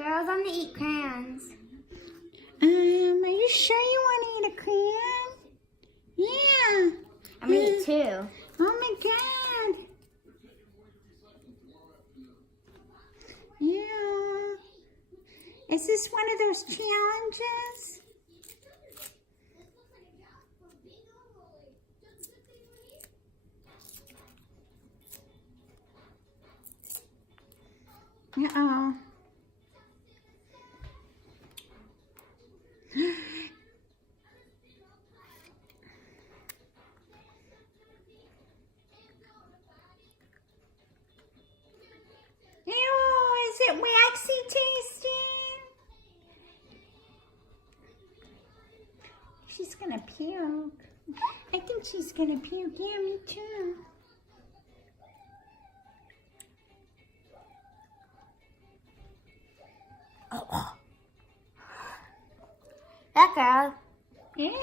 Girls, I'm gonna eat crayons. Are you sure you want to eat a crayon? Yeah. I'm gonna eat 2. Oh my God. Yeah. Is this one of those challenges? Uh-oh. Ew, is it waxy tasting? She's gonna puke. I think she's gonna puke. Yeah, me too. Oh. That girl. Ew.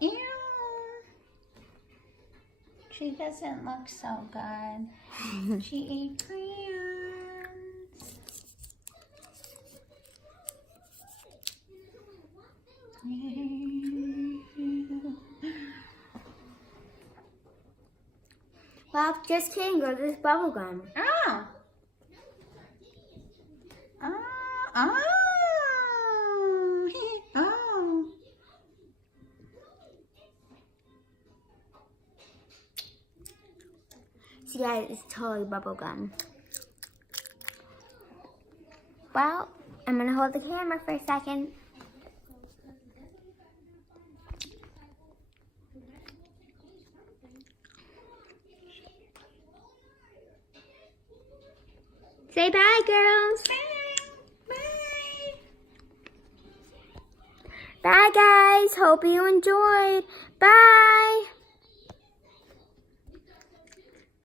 Ew. She doesn't look so good. She ate crayons. Well, just kidding, girl. This is bubble gum. Oh. Oh. Oh. Oh. So guys, it's totally bubble gum. Well, I'm gonna hold the camera for a second. Say bye, girls. Bye. Bye, guys. Hope you enjoyed. Bye.